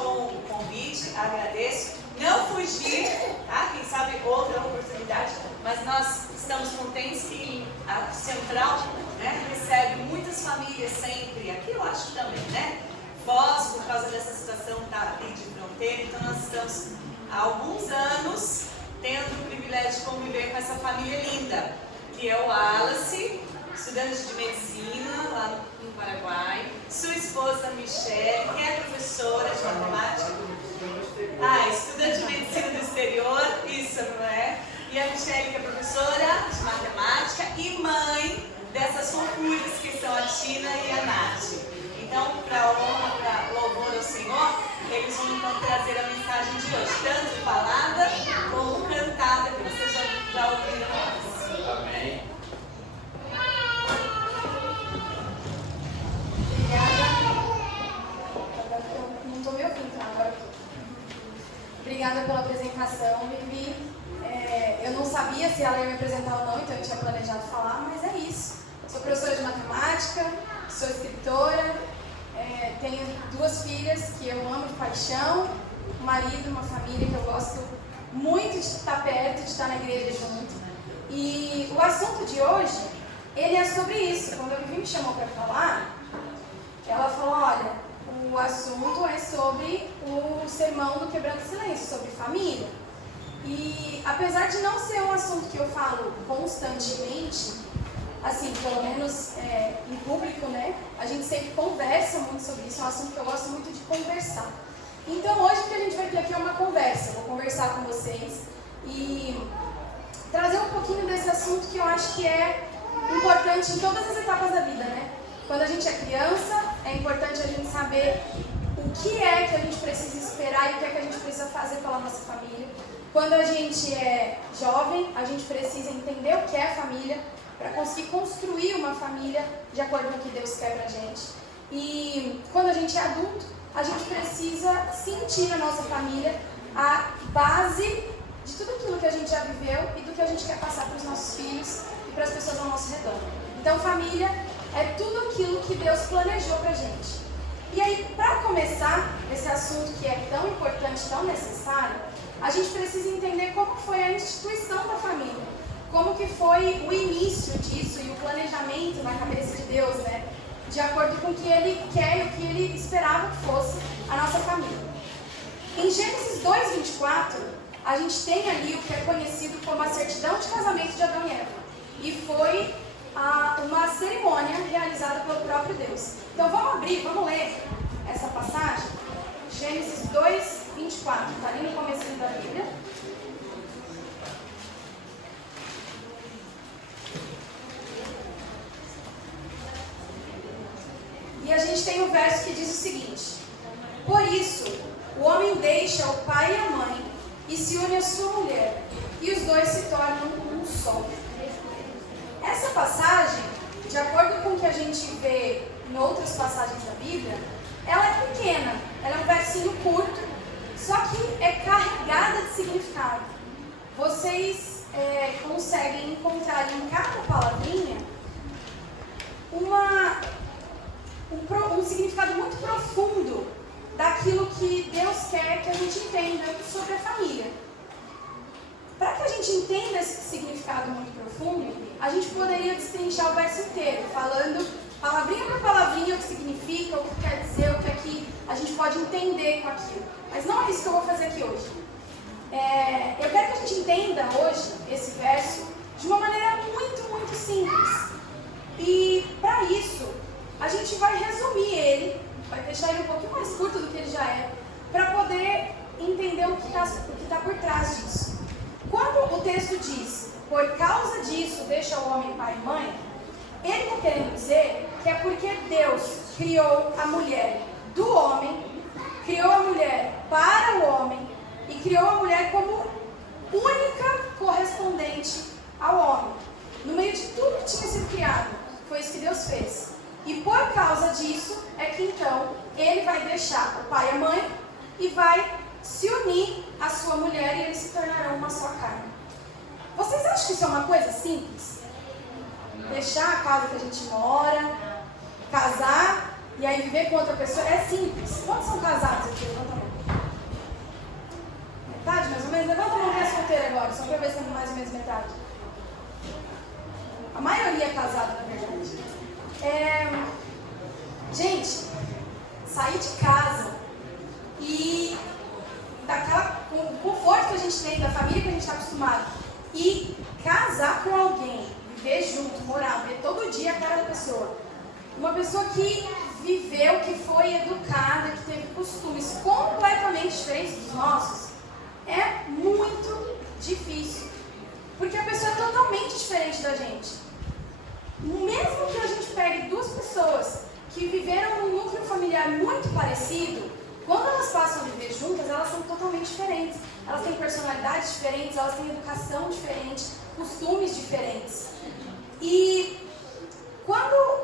com o convite, agradeço. Não fugir, tá? Quem sabe outra oportunidade, mas nós estamos contentes que a Central, né, recebe muitas famílias sempre, aqui eu acho também, né? Foz, por causa dessa situação, tá ali de fronteira, então nós estamos há alguns anos tendo o privilégio de conviver com essa família linda, que é o Wallace, estudante de medicina lá no Paraguai, sua esposa Michelle, que é professora de matemática. Estudante de medicina do exterior, isso, não é? E a Michelle, que é professora de matemática e mãe dessas fofurias que são a Tina e a Nath. Então, para honra, para louvor ao Senhor, eles vão então trazer a mensagem de hoje, tanto falada como cantada, que vocês já ouviram antes. Amém. Não estou me ouvindo, tá? Agora eu tô. Obrigada pela apresentação, Vivi. Eu não sabia se ela ia me apresentar ou não, então eu tinha planejado falar, mas é isso. Sou professora de matemática, sou escritora, tenho 2 filhas que eu amo de paixão, um marido, uma família que eu gosto muito de estar perto, de estar na igreja junto. E o assunto de hoje, ele é sobre isso. Quando a Vivi me chamou para falar, ela falou, olha, o assunto é sobre o sermão do Quebrando Silêncio, sobre família. E apesar de não ser um assunto que eu falo constantemente, assim, pelo menos em público, né? A gente sempre conversa muito sobre isso, é um assunto que eu gosto muito de conversar. Então hoje o que a gente vai ter aqui é uma conversa, vou conversar com vocês e trazer um pouquinho desse assunto que eu acho que é importante em todas as etapas da vida, né? Quando a gente é criança, é importante a gente saber o que é que a gente precisa esperar e o que é que a gente precisa fazer pela nossa família. Quando a gente é jovem, a gente precisa entender o que é família para conseguir construir uma família de acordo com o que Deus quer pra gente. E quando a gente é adulto, a gente precisa sentir na nossa família a base de tudo aquilo que a gente já viveu e do que a gente quer passar para os nossos filhos e para as pessoas ao nosso redor. Então, família é tudo aquilo que Deus planejou pra gente. E aí, para começar esse assunto que é tão importante, tão necessário, a gente precisa entender como foi a instituição da família, como que foi o início disso e o planejamento na cabeça de Deus, né? De acordo com o que Ele quer e o que Ele esperava que fosse a nossa família. Em Gênesis 2:24, a gente tem ali o que é conhecido como a certidão de casamento de Adão e Eva. E foi uma cerimônia realizada pelo próprio Deus. Então vamos abrir, vamos ler essa passagem. Gênesis 2:24, está ali no comecinho da Bíblia. E a gente tem um verso que diz o seguinte: por isso, o homem deixa o pai e a mãe e se une à sua mulher, e os dois se tornam um só. Essa passagem, de acordo com o que a gente vê em outras passagens da Bíblia, ela é pequena, ela é um versinho curto, só que é carregada de significado. Vocês conseguem encontrar em cada palavrinha um significado muito profundo daquilo que Deus quer que a gente entenda sobre a família. Para que a gente entenda esse significado muito profundo, a gente poderia destrinchar o verso inteiro, falando palavrinha por palavrinha o que significa, o que quer dizer, o que é que a gente pode entender com aquilo. Mas não é isso que eu vou fazer aqui hoje. Eu quero que a gente entenda hoje esse verso de uma maneira muito, muito simples. E para isso, a gente vai resumir ele, vai deixar ele um pouquinho mais curto do que ele já é, para poder entender o que está por trás disso. Quando o texto diz, por causa disso deixa o homem pai e mãe, ele está querendo dizer que é porque Deus criou a mulher do homem, criou a mulher para o homem e criou a mulher como única correspondente ao homem. No meio de tudo que tinha sido criado, foi isso que Deus fez. E por causa disso é que então ele vai deixar o pai e a mãe e vai se unir à sua mulher e eles se tornarão uma só carne. Vocês acham que isso é uma coisa simples? Deixar a casa que a gente mora, casar e aí viver com outra pessoa é simples. Quantos são casados aqui? Levanta a mão. ou menos. Levanta a mão quem é solteira agora, só para ver se tem mais ou menos metade. A maioria é casada, na verdade. Gente, sair de casa e o conforto que a gente tem, da família que a gente está acostumado, e casar com alguém, viver junto, morar, ver todo dia a cara da pessoa. Uma pessoa que viveu, que foi educada, que teve costumes completamente diferentes dos nossos, é muito difícil. Porque a pessoa é totalmente diferente da gente. Mesmo que a gente pegue duas pessoas que viveram um núcleo familiar muito parecido, quando elas passam a viver juntas, elas são totalmente diferentes. Elas têm personalidades diferentes, elas têm educação diferente, costumes diferentes. E quando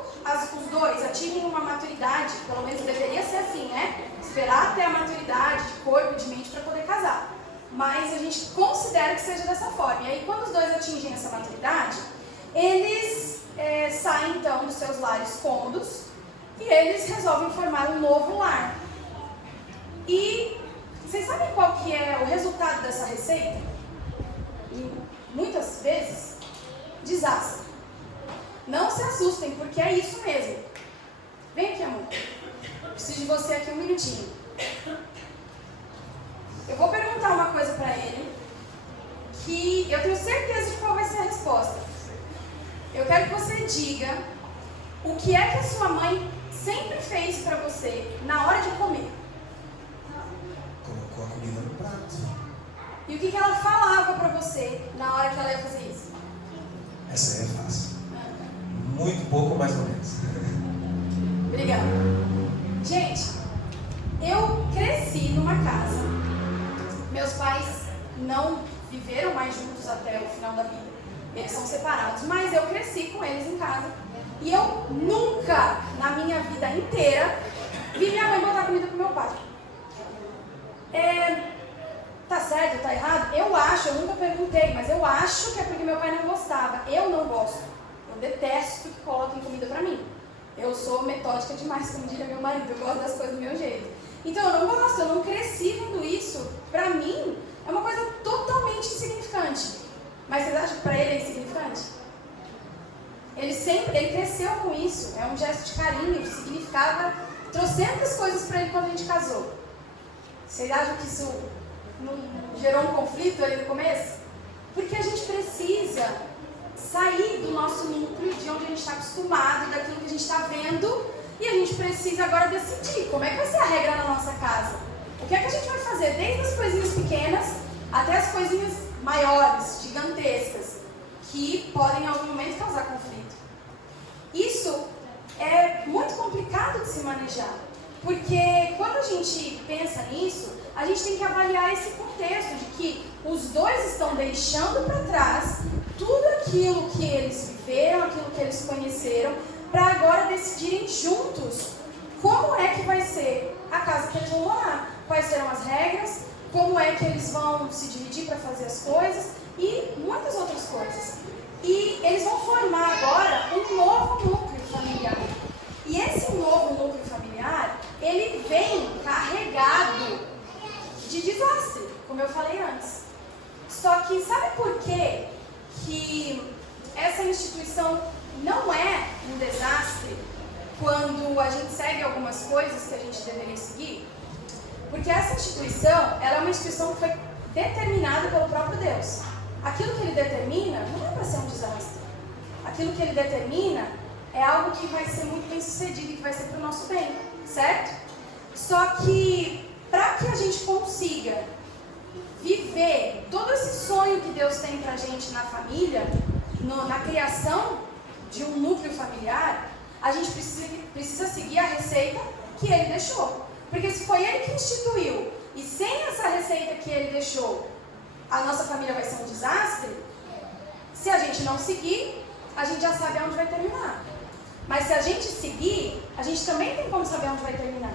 os dois atingem uma maturidade, pelo menos deveria ser assim, né? Esperar ter a maturidade de corpo e de mente para poder casar. Mas a gente considera que seja dessa forma. E aí, quando os dois atingem essa maturidade, eles saem então dos seus lares cômodos e eles resolvem formar um novo lar. E vocês sabem qual que é o resultado dessa receita? E muitas vezes, desastre. Não se assustem, porque é isso mesmo. Vem aqui, amor. Preciso de você aqui um minutinho. Eu vou perguntar uma coisa pra ele, que eu tenho certeza de qual vai ser a resposta. Eu quero que você diga o que é que a sua mãe sempre fez pra você na hora de comer. Colocou a comida no prato. E o que ela falava pra você na hora que ela ia fazer isso? Essa aí é fácil. Muito pouco, mais ou menos. Obrigada. Gente, eu cresci numa casa. Meus pais não viveram mais juntos até o final da vida. Eles são separados, mas eu cresci com eles em casa. E eu nunca, na minha vida inteira, vi minha mãe botar comida pro meu pai. Tá certo, tá errado? Eu nunca perguntei, mas eu acho que é porque meu pai não gostava. Eu não gosto. Eu detesto que coloquem comida pra mim. Eu sou metódica demais, como diria meu marido. Eu gosto das coisas do meu jeito. Então eu não gosto, eu não cresci vendo isso. Pra mim, é uma coisa totalmente insignificante. Mas vocês acham que pra ele é insignificante? Ele cresceu com isso. É um gesto de carinho, significava trocentas coisas pra ele quando a gente casou. Vocês acham que isso não gerou um conflito ali no começo? Porque a gente precisa sair do nosso núcleo, de onde a gente está acostumado, daquilo que a gente está vendo, e a gente precisa agora decidir como é que vai ser a regra na nossa casa. O que é que a gente vai fazer, desde as coisinhas pequenas até as coisinhas maiores, gigantescas, que podem em algum momento causar conflito. Isso é muito complicado de se manejar, porque quando a gente pensa nisso, a gente tem que avaliar esse contexto de que os dois estão deixando para trás tudo aquilo que eles viveram, aquilo que eles conheceram, para agora decidirem juntos como é que vai ser a casa que eles vão morar, quais serão as regras, como é que eles vão se dividir para fazer as coisas e muitas outras coisas. E eles vão formar agora um novo núcleo familiar. E esse novo núcleo familiar, ele vem carregado de desastre, como eu falei antes. Só que sabe por quê que essa instituição não é um desastre quando a gente segue algumas coisas que a gente deveria seguir? Porque essa instituição, ela é uma instituição que foi determinada pelo próprio Deus. Aquilo que ele determina não é para ser um desastre. Aquilo que ele determina é algo que vai ser muito bem sucedido e que vai ser para o nosso bem, certo? Só que para que a gente consiga viver todo esse sonho que Deus tem pra gente na família, na criação de um núcleo familiar, a gente precisa seguir a receita que ele deixou. Porque se foi ele que instituiu, e sem essa receita que ele deixou, a nossa família vai ser um desastre, se a gente não seguir, a gente já sabe aonde vai terminar. Mas se a gente seguir, a gente também tem como saber onde vai terminar.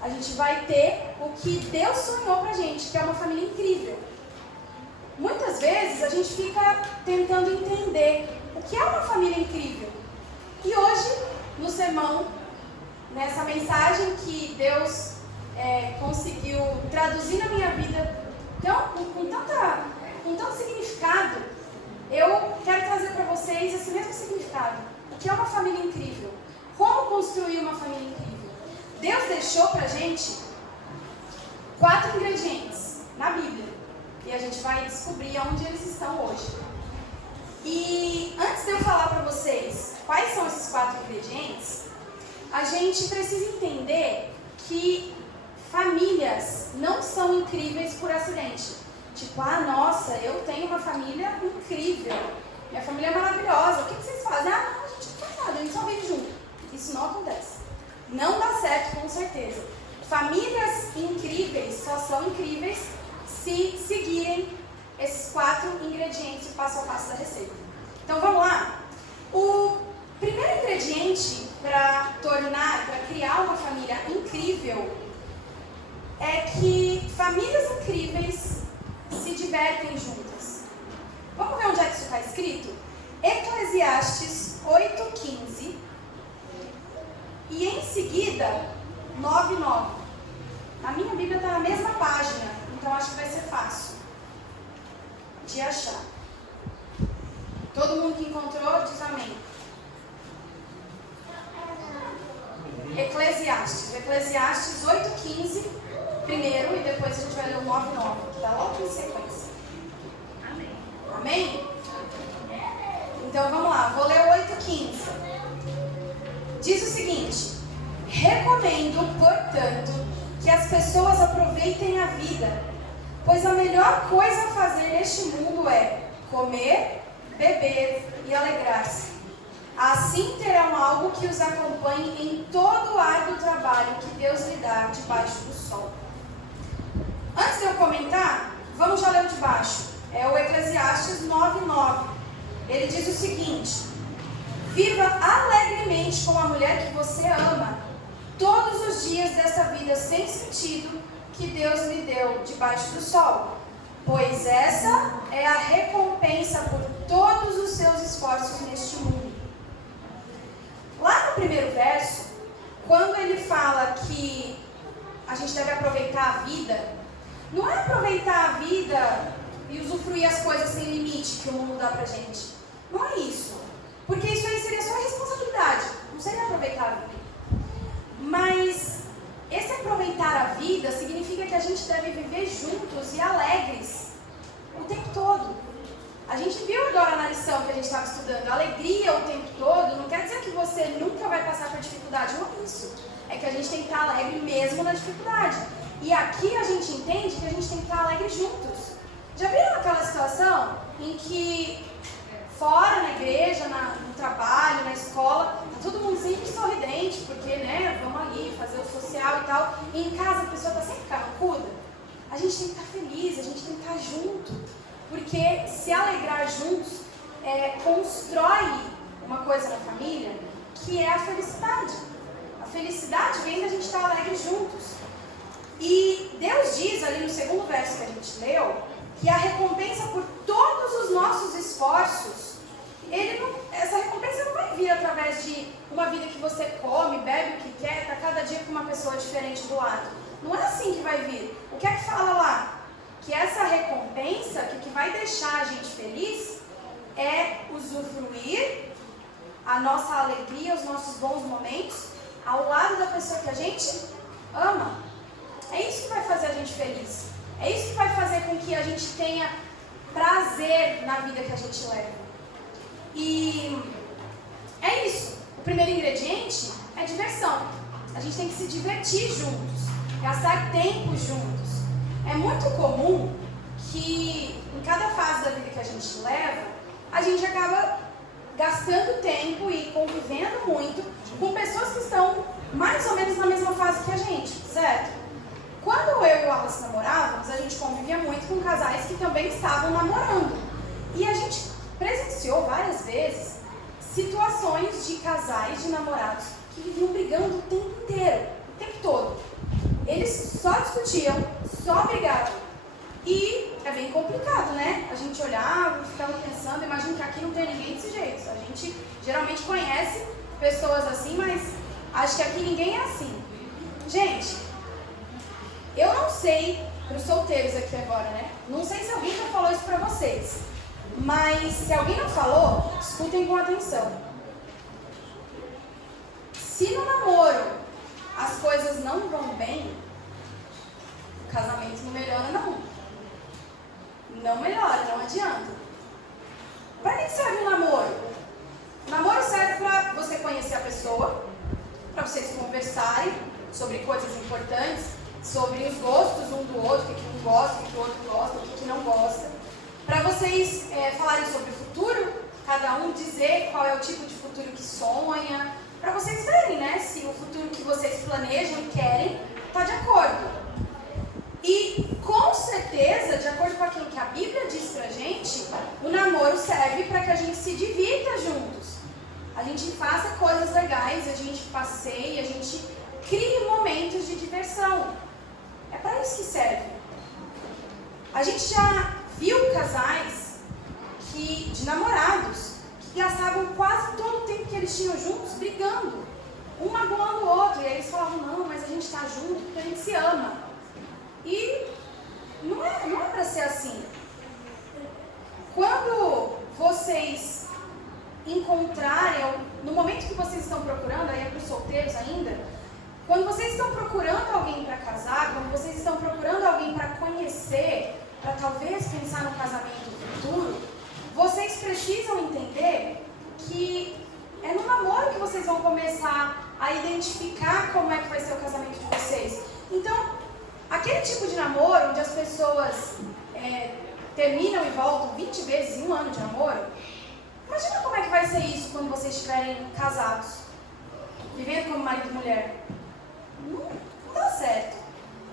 A gente vai ter o que Deus sonhou pra gente, que é uma família incrível. Muitas vezes a gente fica tentando entender o que é uma família incrível. E hoje, no sermão, nessa mensagem que Deus conseguiu traduzir na minha vida com vocês esse mesmo significado. O que é uma família incrível? Como construir uma família incrível? Deus deixou pra gente 4 ingredientes na Bíblia. E a gente vai descobrir onde eles estão hoje. E antes de eu falar para vocês quais são esses 4 ingredientes, a gente precisa entender que famílias não são incríveis por acidente. Tipo, nossa, eu tenho uma família incrível. Minha família é maravilhosa. O que vocês fazem? Não, a gente não faz nada, a gente só vive junto. Isso não acontece. Não dá certo, com certeza. Famílias incríveis só são incríveis se seguirem esses 4 ingredientes, passo a passo da receita. Então vamos lá? O primeiro ingrediente para criar uma família incrível é que famílias incríveis se divertem juntas. Vamos ver onde é que isso está escrito? Eclesiastes 8:15 e em seguida 9:9. A minha Bíblia está na mesma página, então acho que vai ser fácil de achar. Todo mundo que encontrou diz amém. Eclesiastes 8:15 primeiro e depois a gente vai ler o 9:9, que está logo em sequência. Amém? Amém? Então vamos lá, vou ler o 8:15. Diz o seguinte: recomendo, portanto, que as pessoas aproveitem a vida, pois a melhor coisa a fazer neste mundo é comer, beber e alegrar-se. Assim terão algo que os acompanhe em todo o árduo trabalho que Deus lhe dá debaixo do sol. Antes de eu comentar, vamos já ler o de baixo. É o Eclesiastes 9:9. Ele diz o seguinte: viva alegremente com a mulher que você ama, todos os dias dessa vida sem sentido que Deus lhe deu debaixo do sol, pois essa é a recompensa por todos os seus esforços neste mundo. Lá no primeiro verso, quando ele fala que a gente deve aproveitar a vida, não é aproveitar a vida e usufruir as coisas sem limite que o mundo dá pra gente. Não é isso. Porque isso aí seria só responsabilidade, não seria aproveitar a vida. Mas esse aproveitar a vida significa que a gente deve viver juntos e alegres o tempo todo. A gente viu agora na lição que a gente estava estudando, alegria o tempo todo não quer dizer que você nunca vai passar por dificuldade, não é isso. É que a gente tem que estar alegre mesmo na dificuldade. E aqui a gente entende que a gente tem que estar alegre juntos. Já viram aquela situação em que fora na igreja, no trabalho, na escola, tá todo mundo sempre sorridente, porque, né, vamos ali fazer o social e tal, e em casa a pessoa tá sempre carrancuda? A gente tem que estar feliz, a gente tem que estar junto. Porque se alegrar juntos constrói uma coisa na família que é a felicidade. A felicidade vem da gente estar alegre juntos. E Deus diz ali no segundo verso que a gente leu que a recompensa por todos os nossos esforços, essa recompensa não vai vir através de uma vida que você come, bebe o que quer, está cada dia com uma pessoa diferente do lado. Não é assim que vai vir. O que é que fala lá? Que essa recompensa, que o que vai deixar a gente feliz, é usufruir a nossa alegria, os nossos bons momentos, ao lado da pessoa que a gente ama. É isso que vai fazer a gente feliz. É isso que vai fazer com que a gente tenha prazer na vida que a gente leva. E é isso. O primeiro ingrediente é diversão. A gente tem que se divertir juntos, gastar tempo juntos. É muito comum que em cada fase da vida que a gente leva, a gente acaba gastando tempo e convivendo muito com pessoas que estão mais ou menos na mesma fase que a gente, certo? Quando eu e o Wallace namorávamos, a gente convivia muito com casais que também estavam namorando. E a gente presenciou várias vezes situações de casais, de namorados, que viviam brigando o tempo inteiro, o tempo todo. Eles só discutiam, só brigavam. E é bem complicado, né? A gente olhava, ficava pensando, imagina que aqui não tem ninguém desse jeito. A gente geralmente conhece pessoas assim, mas acho que aqui ninguém é assim. Gente, eu não sei, para os solteiros aqui agora, né? Não sei se alguém já falou isso para vocês, Mas se alguém não falou, escutem com atenção. Se no namoro as coisas não vão bem, o casamento não melhora não. Não melhora, não adianta. Para que serve o namoro? O namoro serve para você conhecer a pessoa, para vocês conversarem sobre coisas importantes, sobre os gostos um do outro, o que um gosta, o que o outro gosta, o que não gosta. Para vocês falarem sobre o futuro, cada um dizer qual é o tipo de futuro que sonha, para vocês verem, né, se o futuro que vocês planejam e querem está de acordo. E com certeza, de acordo com aquilo que a Bíblia diz pra gente, o namoro serve para que a gente se divirta juntos. A gente faça coisas legais, a gente passeie, a gente crie momentos de diversão. É para isso que serve. A gente já viu casais de namorados que gastavam quase todo o tempo que eles tinham juntos brigando, um magoando o outro, e aí eles falavam, não, mas a gente está junto porque a gente se ama. E não é para ser assim. Quando vocês encontrarem, no momento que vocês estão procurando, aí é para os solteiros ainda, quando vocês estão procurando alguém para casar, quando vocês estão procurando alguém para conhecer, para talvez pensar no casamento futuro, vocês precisam entender que é no namoro que vocês vão começar a identificar como é que vai ser o casamento de vocês. Então, aquele tipo de namoro onde as pessoas terminam e voltam 20 vezes em um ano de namoro, imagina como é que vai ser isso quando vocês estiverem casados, vivendo como marido e mulher. Não dá certo.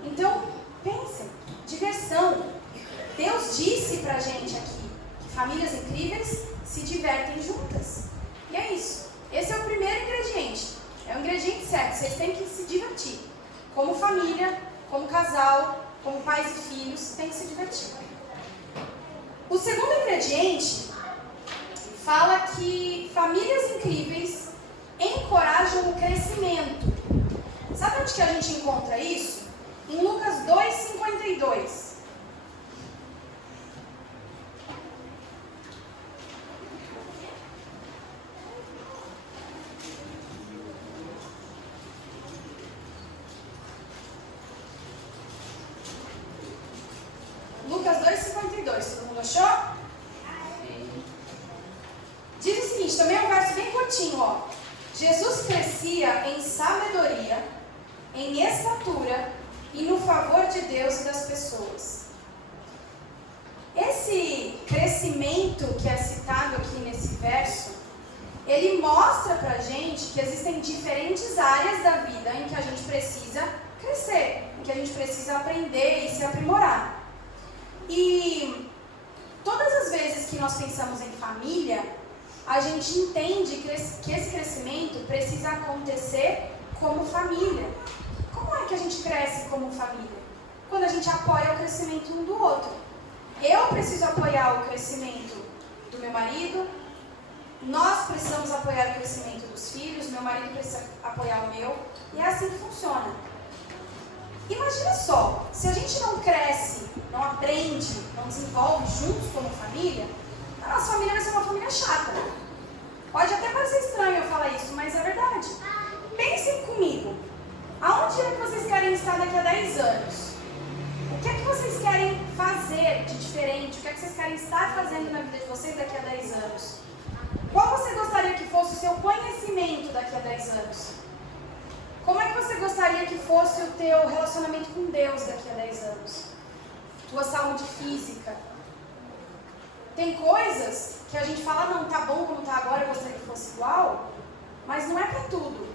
Então, pensem, diversão. Deus disse pra gente aqui que famílias incríveis se divertem juntas. E é isso. Esse é o primeiro ingrediente. É o ingrediente certo. Vocês têm que se divertir. Como família, como casal, como pais e filhos, tem que se divertir. O segundo ingrediente fala que famílias incríveis encorajam o crescimento. Sabe onde que a gente encontra isso? Em Lucas 2:52. Lucas 2:52, todo mundo achou? Diz o seguinte, também é um verso bem curtinho, ó. Jesus crescia em sabedoria, em estatura e no favor de Deus e das pessoas. Esse crescimento que é citado aqui nesse verso, ele mostra pra gente que existem diferentes áreas da vida em que a gente precisa crescer, em que a gente precisa aprender e se aprimorar. E todas as vezes que nós pensamos em família, a gente entende que esse crescimento precisa acontecer como família. Como é que a gente cresce como família? Quando a gente apoia o crescimento um do outro. Eu preciso apoiar o crescimento do meu marido, nós precisamos apoiar o crescimento dos filhos, meu marido precisa apoiar o meu, e é assim que funciona. Imagina só, se a gente não cresce, não aprende, não desenvolve juntos como família, a nossa família vai ser uma família chata. Pode até parecer estranho eu falar isso, mas é verdade. Pensem comigo, aonde é que vocês querem estar daqui a 10 anos? O que é que vocês querem fazer de diferente? O que é que vocês querem estar fazendo na vida de vocês daqui a 10 anos? Qual você gostaria que fosse o seu conhecimento daqui a 10 anos? Como é que você gostaria que fosse o teu relacionamento com Deus daqui a 10 anos? Tua saúde física? Tem coisas que a gente fala, não, tá bom como tá agora, eu gostaria que fosse igual, mas não é para tudo.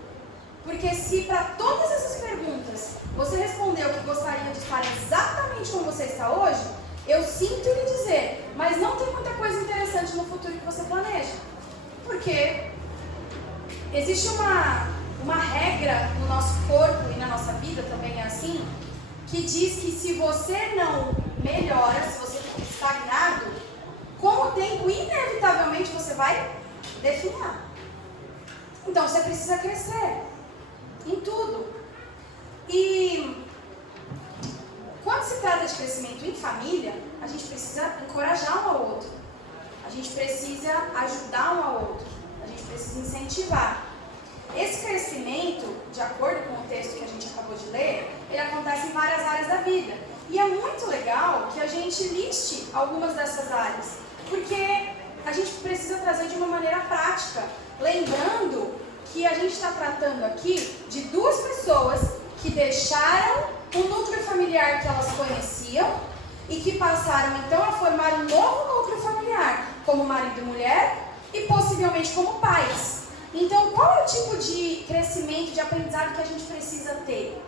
Porque se para todas essas perguntas você respondeu que gostaria de estar exatamente como você está hoje, eu sinto lhe dizer, mas não tem muita coisa interessante no futuro que você planeja. Porque existe uma regra no nosso corpo e na nossa vida também é assim, que diz que se você não melhora, se você fica estagnado, com o tempo, inevitavelmente, você vai definhar. Então, você precisa crescer em tudo. E quando se trata de crescimento em família, a gente precisa encorajar um ao outro. A A gente precisa ajudar um ao outro. A gente precisa incentivar. Esse crescimento, de acordo com o texto que a gente acabou de ler, ele acontece em várias áreas da vida. E é muito legal que a gente liste algumas dessas áreas, porque a gente precisa trazer de uma maneira prática, lembrando que a gente está tratando aqui de duas pessoas que deixaram o núcleo familiar que elas conheciam e que passaram então a formar um novo núcleo familiar, como marido e mulher e possivelmente como pais. Então, qual é o tipo de crescimento, de aprendizado que a gente precisa ter?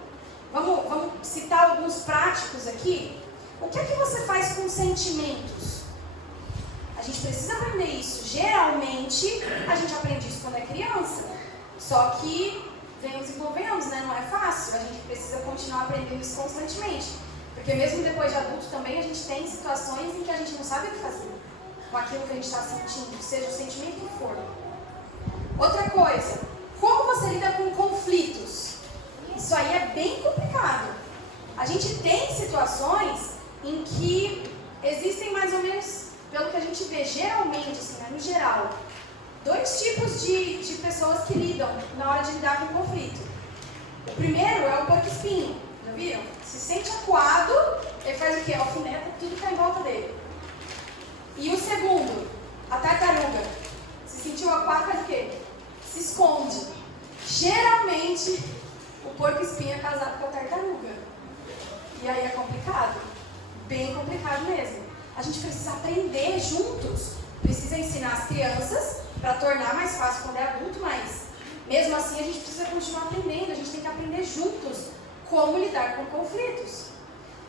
Vamos citar alguns práticos aqui. O que é que você faz com sentimentos? A gente precisa aprender isso. Geralmente, a gente aprende isso quando é criança. Só que, venhamos e convenhamos, né? Não é fácil. A gente precisa continuar aprendendo isso constantemente. Porque mesmo depois de adulto também, a gente tem situações em que a gente não sabe o que fazer com aquilo que a gente está sentindo, seja o sentimento que for. Outra coisa, como você lida com conflitos? Isso aí é bem complicado. A gente tem situações em que existem mais ou menos, pelo que a gente vê, geralmente, assim, né, no geral, dois tipos de pessoas que lidam na hora de lidar com conflito. O primeiro é o porco-espinho, já viram? Se sente acuado, ele faz o quê? Alfineta tudo que está em volta dele. E o segundo, a tartaruga. Se sentiu acuado, faz o quê? Se esconde. Geralmente, o porco-espinho é casado com a tartaruga. E aí é complicado. Bem complicado mesmo. A gente precisa aprender juntos. Precisa ensinar as crianças para tornar mais fácil quando é adulto, mas mesmo assim a gente precisa continuar aprendendo. A gente tem que aprender juntos como lidar com conflitos.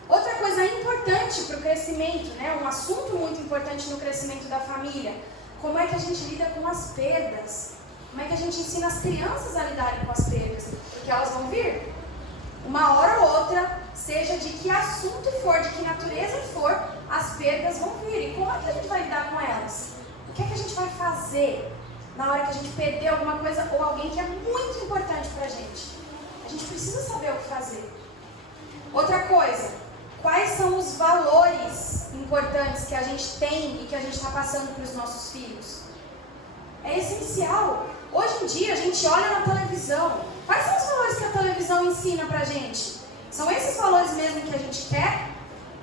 Outra coisa importante para o crescimento, né? Um assunto muito importante no crescimento da família. Como é que a gente lida com as perdas? Como é que a gente ensina as crianças a lidarem com as perdas? Porque elas vão vir. Uma hora ou outra, seja de que assunto for, de que natureza for, as perdas vão vir. E como é que a gente vai lidar com elas? O que é que a gente vai fazer na hora que a gente perder alguma coisa ou alguém que é muito importante para a gente? A gente precisa saber o que fazer. Outra coisa, quais são os valores importantes que a gente tem e que a gente está passando para os nossos filhos? É essencial. Hoje em dia a gente olha na televisão. Quais são os valores que a televisão ensina pra gente? São esses valores mesmo que a gente quer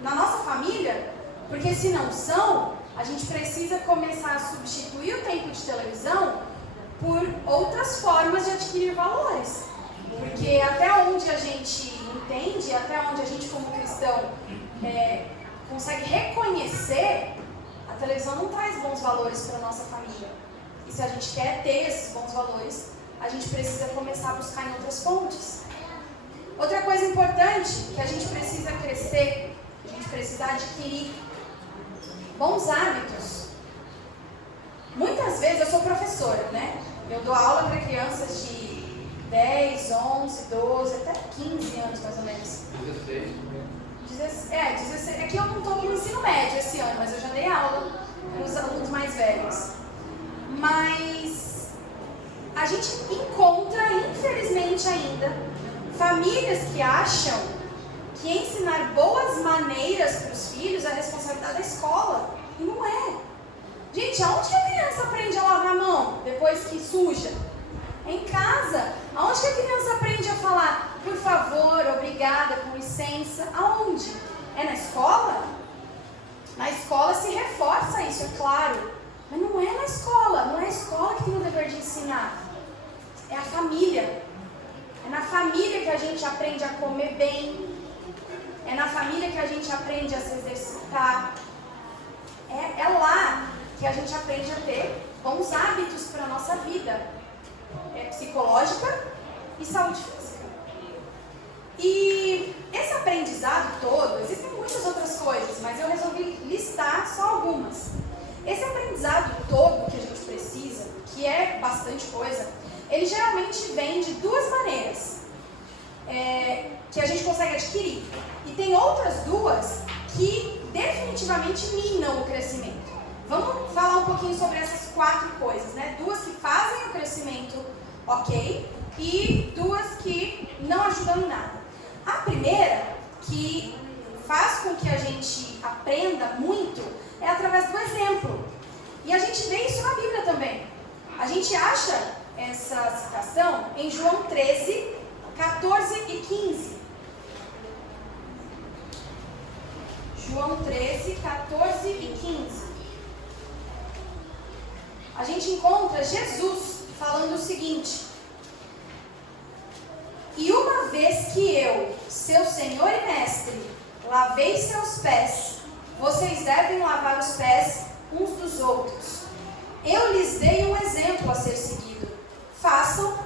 na nossa família? Porque se não são, a gente precisa começar a substituir o tempo de televisão por outras formas de adquirir valores. Porque até onde a gente entende, até onde a gente como cristão consegue reconhecer, a televisão não traz bons valores para a nossa família. E se a gente quer ter esses bons valores, a gente precisa começar a buscar em outras fontes. Outra coisa importante que a gente precisa crescer, a gente precisa adquirir bons hábitos. Muitas vezes eu sou professora, né? Eu dou aula para crianças de 10, 11, 12, até 15 anos mais ou menos. 16. É que eu não estou no ensino médio esse ano, mas eu já dei aula para os alunos mais velhos. Mas a gente encontra, infelizmente ainda, famílias que acham que ensinar boas maneiras para os filhos é a responsabilidade da escola. E não é. Gente, aonde que a criança aprende a lavar a mão depois que suja? É em casa. Aonde que a criança aprende a falar, por favor, obrigada, com licença? Aonde? É na escola? Na escola se reforça isso, é claro. Mas não é na escola. Não é a escola que tem o dever de ensinar. É a família. É na família que a gente aprende a comer bem. É na família que a gente aprende a se exercitar. É lá que a gente aprende a ter bons hábitos para a nossa vida. Psicológica e saúde física. E esse aprendizado todo, existem muitas outras coisas, mas eu resolvi listar só algumas. Esse aprendizado todo que a gente precisa, que é bastante coisa, ele geralmente vem de duas maneiras que a gente consegue adquirir. E tem outras duas que definitivamente minam o crescimento. Vamos falar um pouquinho sobre essas 4 coisas, né? 2 que fazem o crescimento ok, e 2 que não ajudam em nada. A primeira, que faz com que a gente aprenda muito, é através do exemplo. E a gente vê isso na Bíblia também. A gente acha essa citação em João 13, 14 e 15. João 13, 14 e 15. A gente encontra Jesus falando o seguinte: e uma vez que eu, seu Senhor e Mestre, lavei seus pés, vocês devem lavar os pés uns dos outros. Eu lhes dei um exemplo a ser seguido. Façam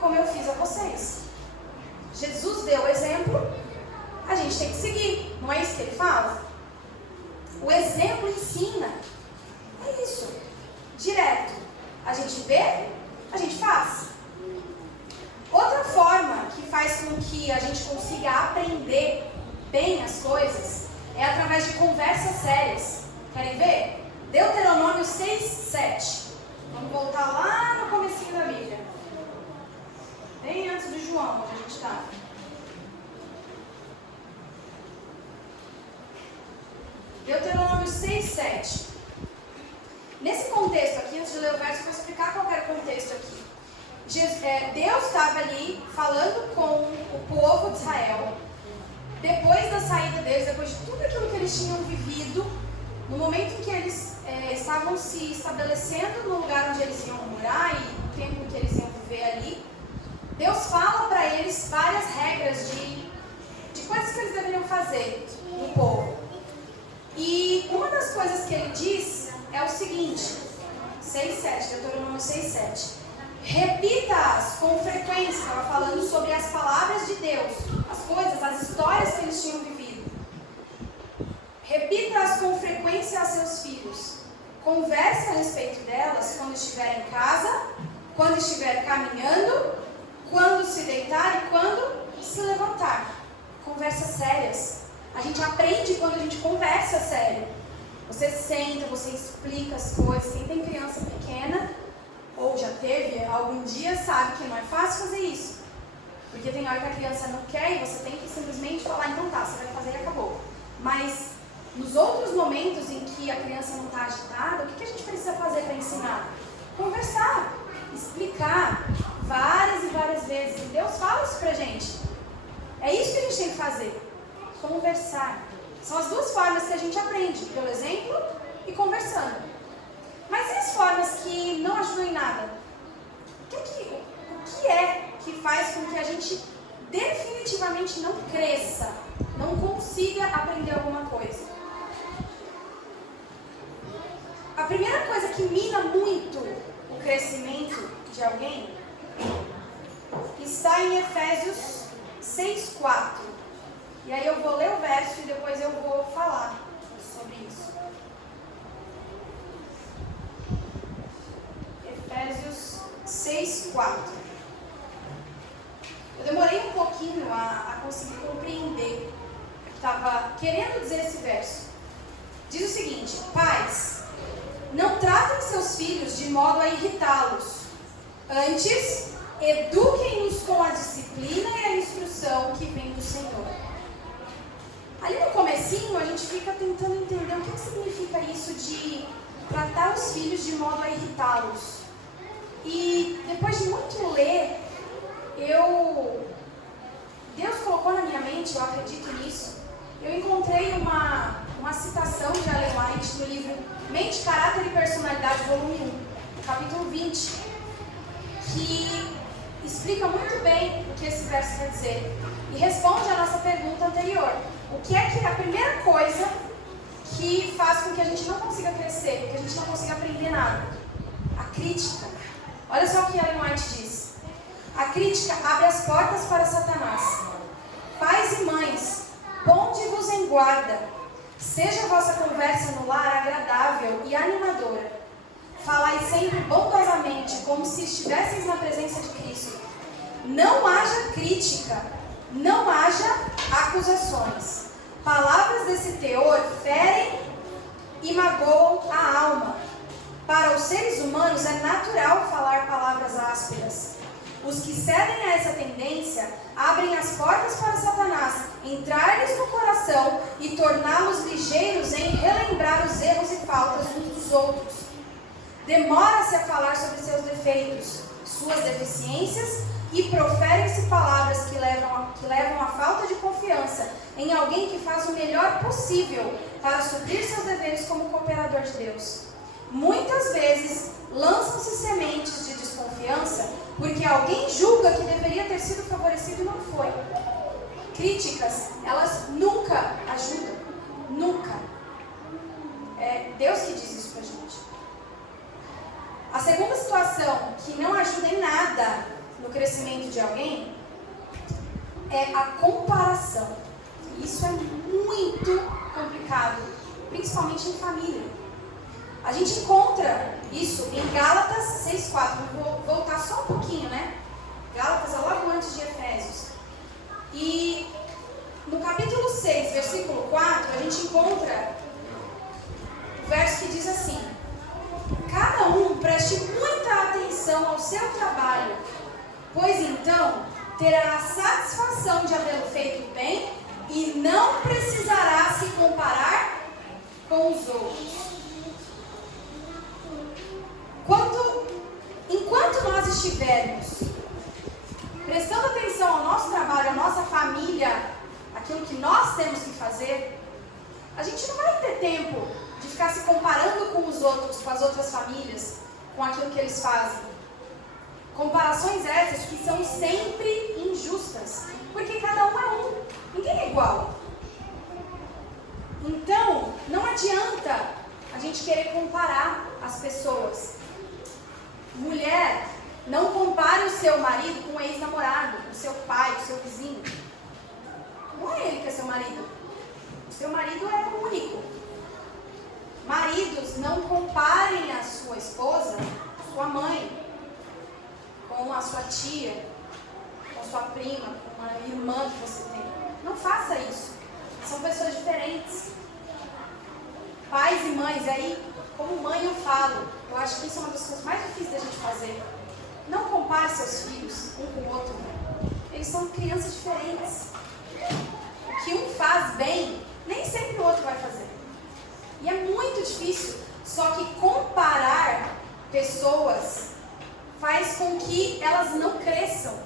como eu fiz a vocês. Jesus deu o exemplo, a gente tem que seguir. Não é isso que ele fala? O exemplo ensina. É isso. Direto. A gente vê, a gente faz. Outra forma que faz com que a gente consiga aprender bem as coisas é através de conversas sérias. Querem ver? Deuteronômio 6, 7. Vamos voltar lá no comecinho da Bíblia. Bem antes do João, onde a gente está. Deuteronômio 6, 7. Nesse contexto aqui, antes de ler o verso, eu vou explicar qual era o contexto aqui. Deus estava ali falando com o povo de Israel, depois da saída deles, depois de tudo aquilo que eles tinham vivido, no momento em que eles estavam se estabelecendo no lugar onde eles iam morar e o tempo que eles iam viver ali, Deus fala para eles várias regras de coisas que eles deveriam fazer no povo. E uma das coisas que ele diz é o seguinte, 6:7, Deuteronômio 6:7. Repita-as com frequência. Estava falando sobre as palavras de Deus, as coisas, as histórias que eles tinham vivido. Repita-as com frequência a seus filhos. Converse a respeito delas quando estiver em casa, quando estiver caminhando, quando se deitar e quando se levantar. Conversas sérias. A gente aprende quando a gente conversa sério. Você senta, você explica as coisas. Quem tem criança pequena ou já teve algum dia sabe que não é fácil fazer isso. Porque tem hora que a criança não quer e você tem que simplesmente falar, então tá, você vai fazer e acabou. Mas nos outros momentos em que a criança não está agitada, o que a gente precisa fazer para ensinar? Conversar, explicar várias e várias vezes. E Deus fala isso pra gente. É isso que a gente tem que fazer. Conversar. São as duas formas que a gente aprende, pelo exemplo e conversando. Mas e as formas que não ajudam em nada? O que é que faz com que a gente definitivamente não cresça, não consiga aprender alguma coisa? A primeira coisa que mina muito o crescimento de alguém está em Efésios 6:4. E aí eu vou ler o verso e depois eu vou falar sobre isso. Efésios 6:4. Eu demorei um pouquinho a conseguir compreender o que estava querendo dizer esse verso. Diz o seguinte: pais, não tratem seus filhos de modo a irritá-los. Antes, eduquem-nos com a disciplina e a instrução que vem do Senhor. Ali no comecinho, a gente fica tentando entender o que significa isso de tratar os filhos de modo a irritá-los. E depois de muito ler, Deus colocou na minha mente, eu acredito nisso, eu encontrei uma citação de Ellen White no livro Mente, Caráter e Personalidade, volume 1, capítulo 20, que explica muito bem o que esse verso quer dizer e responde à nossa pergunta anterior. O que é a primeira coisa que faz com que a gente não consiga crescer, que a gente não consiga aprender nada? A crítica. Olha só o que Ellen White diz. A crítica abre as portas para Satanás. Pais e mães, ponde-vos em guarda. Seja a vossa conversa no lar agradável e animadora. Falai sempre bondosamente, como se estivesseis na presença de Cristo. Não haja crítica, não haja acusações. Palavras desse teor ferem e magoam a alma. Para os seres humanos é natural falar palavras ásperas. Os que cedem a essa tendência abrem as portas para Satanás entrar-lhes no coração e torná-los ligeiros em relembrar os erros e faltas uns dos outros. demora-se a falar sobre seus defeitos, suas deficiências e proferem-se palavras que levam à falta de confiança em alguém que faz o melhor possível para suprir seus deveres como cooperador de Deus. Muitas vezes lançam-se sementes de desconfiança porque alguém julga que deveria ter sido favorecido e não foi. Críticas, elas nunca ajudam. Nunca. É Deus que diz isso pra gente. A segunda situação que não ajuda em nada no crescimento de alguém é a comparação. E isso é muito complicado, principalmente em família. A gente encontra isso em Gálatas 6,4. Vou voltar só um pouquinho, né? Gálatas é logo antes de Efésios. E no capítulo 6, versículo 4, a gente encontra o verso que diz assim: cada um preste muita atenção ao seu trabalho, pois então terá a satisfação de havê-lo feito bem e não precisará se comparar com os outros. Enquanto nós estivermos prestando atenção ao nosso trabalho, à nossa família, aquilo que nós temos que fazer, a gente não vai ter tempo de ficar se comparando com os outros, com as outras famílias, com aquilo que eles fazem. Comparações essas que são sempre injustas, porque cada um é um, ninguém é igual. Então, não adianta a gente querer comparar as pessoas. Mulher, não compare o seu marido com o ex-namorado, o seu pai, o seu vizinho. Não é ele que é seu marido. O seu marido é único. Maridos, não comparem a sua esposa, sua mãe, com a sua tia, com sua prima, com uma irmã que você tem. Não faça isso. São pessoas diferentes. Pais e mães, aí, como mãe eu falo, eu acho que isso é uma das coisas mais difíceis da gente fazer. Não compare seus filhos um com o outro. Eles são crianças diferentes. O que um faz bem, nem sempre o outro vai fazer. E é muito difícil. Só que comparar pessoas faz com que elas não cresçam.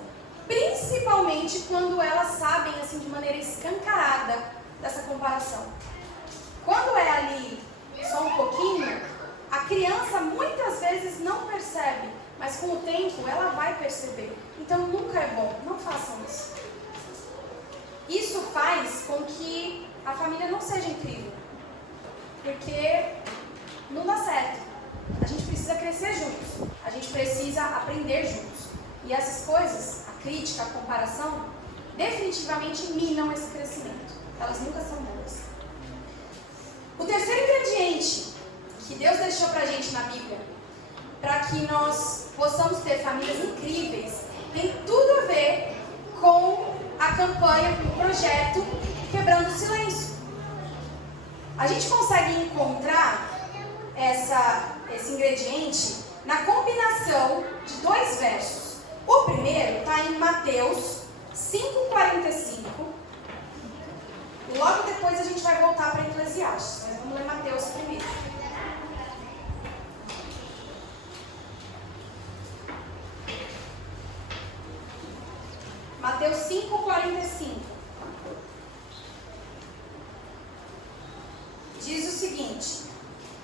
Principalmente quando elas sabem, assim, de maneira escancarada dessa comparação. Quando é ali só um pouquinho, a criança muitas vezes não percebe, mas com o tempo ela vai perceber. Então nunca é bom, não façam isso. Isso faz com que a família não seja incrível, porque não dá certo. A gente precisa crescer juntos, a gente precisa aprender juntos. E essas coisas, a crítica, a comparação, definitivamente minam esse crescimento. Elas nunca são boas. O terceiro ingrediente que Deus deixou pra gente na Bíblia, para que nós possamos ter famílias incríveis, tem tudo a ver com a campanha, o projeto Quebrando o Silêncio. A gente consegue encontrar esse ingrediente na combinação de dois versos. O primeiro está em Mateus 5,45. E logo depois a gente vai voltar para Eclesiastes. Mas vamos ler Mateus primeiro. Mateus 5,45. Diz o seguinte: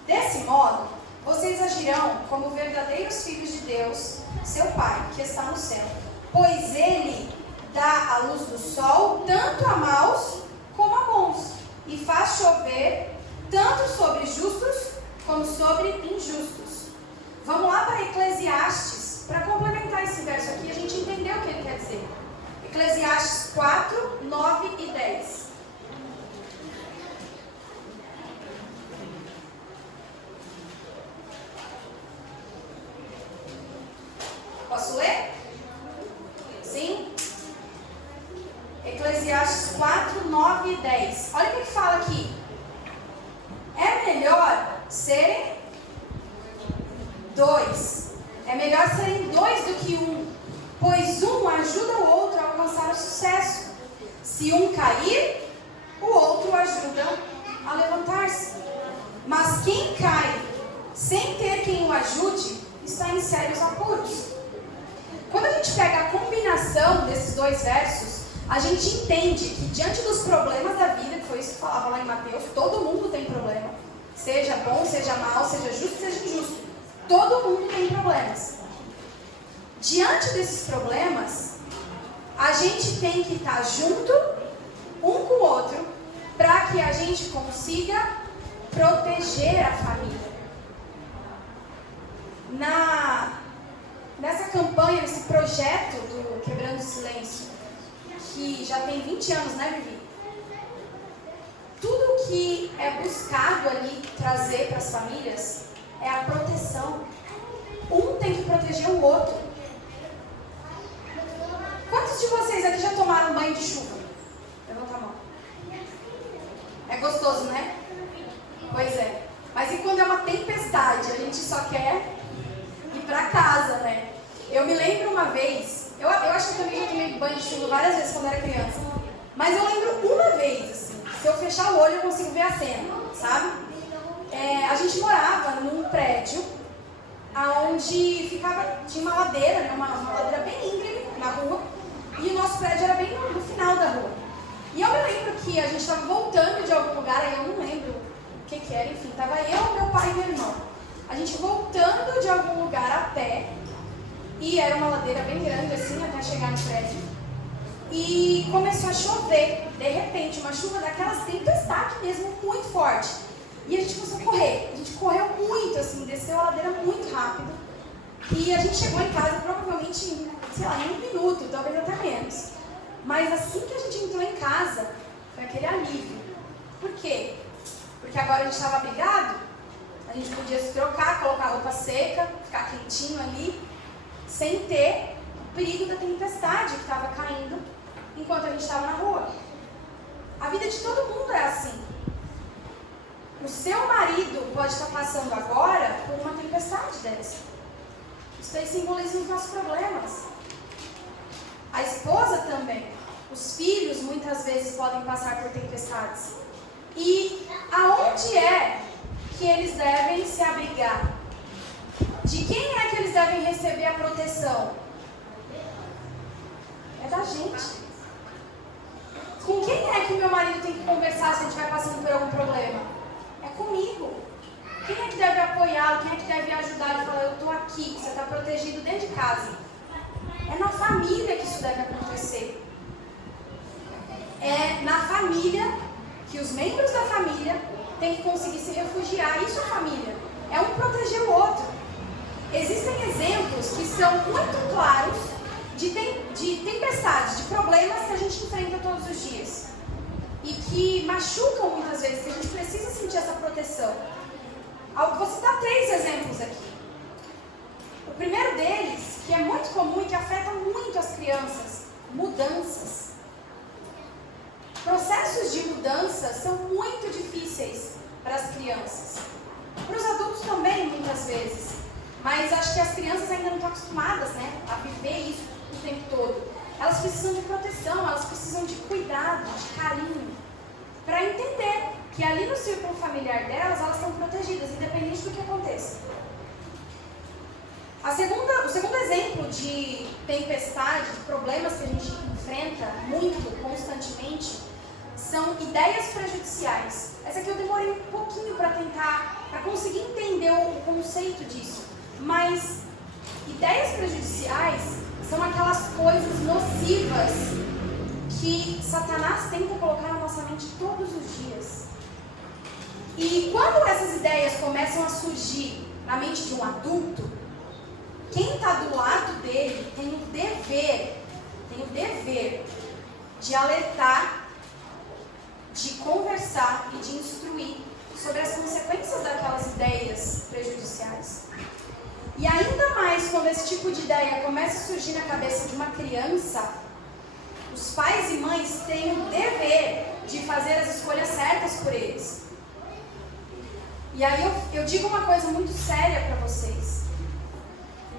desse modo, vocês agirão como verdadeiros filhos de Deus, seu Pai, que está no céu. Pois Ele dá a luz do sol tanto a maus como a bons, e faz chover tanto sobre justos como sobre injustos. Vamos lá para Eclesiastes, para complementar esse verso aqui, a gente entendeu o que ele quer dizer. Eclesiastes 4, 9 e 10. Posso ler? Sim? Eclesiastes 4, 9 e 10. Olha o que fala aqui. É melhor serem dois. É melhor serem dois do que um, pois um ajuda o outro a alcançar o sucesso. Se um cair, o outro ajuda a levantar-se. Mas quem cai sem ter quem o ajude, está em sérios apuros. Quando a gente pega a combinação desses dois versos, a gente entende que diante dos problemas da vida, que foi isso que falava lá em Mateus, todo mundo tem problema. Seja bom, seja mal, seja justo, seja injusto. Todo mundo tem problemas. Diante desses problemas, a gente tem que estar junto, um com o outro, para que a gente consiga proteger a família. Nessa campanha, nesse projeto do Quebrando o Silêncio, que já tem 20 anos, né, Vivi? Tudo que é buscado ali trazer para as famílias é a proteção. Um tem que proteger o outro. Quantos de vocês aqui já tomaram banho de chuva? Levanta a mão. É gostoso, né? Pois é. Mas e quando é uma tempestade? A gente só quer ir para casa, né? Eu me lembro uma vez, eu acho que eu também já tomei banho de chuva várias vezes quando era criança. Mas eu lembro uma vez, assim, se eu fechar o olho eu consigo ver a cena, sabe? A gente morava num prédio onde tinha uma ladeira, né, uma ladeira bem íngreme na rua, e o nosso prédio era bem no final da rua. E eu me lembro que a gente estava voltando de algum lugar, aí eu não lembro o que era, enfim, estava eu, meu pai e meu irmão. A gente voltando de algum lugar a pé, e era uma ladeira bem grande assim, até chegar no prédio. E começou a chover, de repente, uma chuva daquelas tempestades mesmo, muito forte. E a gente começou a correr. A gente correu muito, assim, desceu a ladeira muito rápido. E a gente chegou em casa provavelmente, sei lá, em 1 minuto, talvez até menos. Mas assim que a gente entrou em casa, foi aquele alívio. Por quê? Porque agora a gente estava abrigado, a gente podia se trocar, colocar a roupa seca, ficar quentinho ali, sem ter o perigo da tempestade que estava caindo enquanto a gente estava na rua. A vida de todo mundo é assim. O seu marido pode estar passando agora por uma tempestade dessa. Isso aí simboliza os nossos problemas. A esposa também. Os filhos muitas vezes podem passar por tempestades. E aonde é que eles devem se abrigar? De quem é que eles devem receber a proteção? É da gente. Com quem é que meu marido tem que conversar se a gente vai passando por algum problema? É comigo. Quem é que deve apoiá-lo? Quem é que deve ajudar e falar, eu estou aqui, você está protegido dentro de casa? É na família que isso deve acontecer. É na família que os membros da família têm que conseguir se refugiar. Isso é família. É um proteger o outro. Existem exemplos que são muito claros de tempestades, de problemas que a gente enfrenta todos os dias. E que machucam muitas vezes, que a gente precisa sentir essa proteção. Vou citar 3 exemplos aqui. O primeiro deles, que é muito comum e que afeta muito as crianças, mudanças. Processos de mudança são muito difíceis para as crianças. Para os adultos também, muitas vezes. Mas acho que as crianças ainda não estão acostumadas, né, a viver isso o tempo todo. Elas precisam de proteção, elas precisam de cuidado, de carinho, para entender que ali no círculo familiar delas, elas estão protegidas, independente do que aconteça. O segundo exemplo de tempestade, de problemas que a gente enfrenta muito, constantemente, são ideias prejudiciais. Essa aqui eu demorei um pouquinho para conseguir entender o conceito disso. Mas ideias prejudiciais são aquelas coisas nocivas que Satanás tenta colocar na nossa mente todos os dias. E quando essas ideias começam a surgir na mente de um adulto, quem está do lado dele tem o dever de alertar, de conversar e de instruir sobre as consequências daquelas ideias prejudiciais. E ainda mais quando esse tipo de ideia começa a surgir na cabeça de uma criança, os pais e mães têm o dever de fazer as escolhas certas por eles. E aí eu digo uma coisa muito séria para vocês.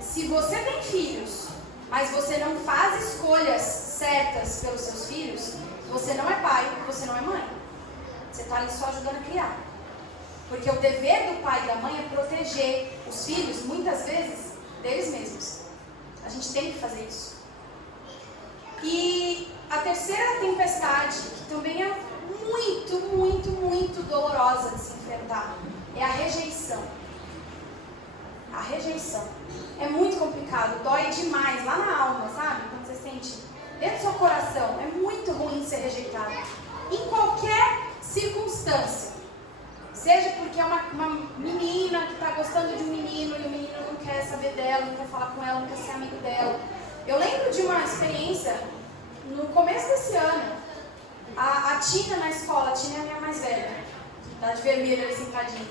Se você tem filhos, mas você não faz escolhas certas pelos seus filhos, você não é pai, você não é mãe. Você está ali só ajudando a criar. Porque o dever do pai e da mãe é proteger os filhos, muitas vezes, deles mesmos. A gente tem que fazer isso. E a terceira tempestade, que também é muito, muito, muito dolorosa de se enfrentar, é a rejeição. A rejeição. É muito complicado, dói demais lá na alma, sabe? Quando você sente dentro do seu coração, é muito ruim ser rejeitado. Em qualquer circunstância. Seja porque é uma menina que está gostando de um menino e o menino não quer saber dela, não quer falar com ela, não quer ser amigo dela. Eu lembro de uma experiência no começo desse ano. A Tina na escola, a Tina é a minha mais velha, que está de vermelho ali sentadinha.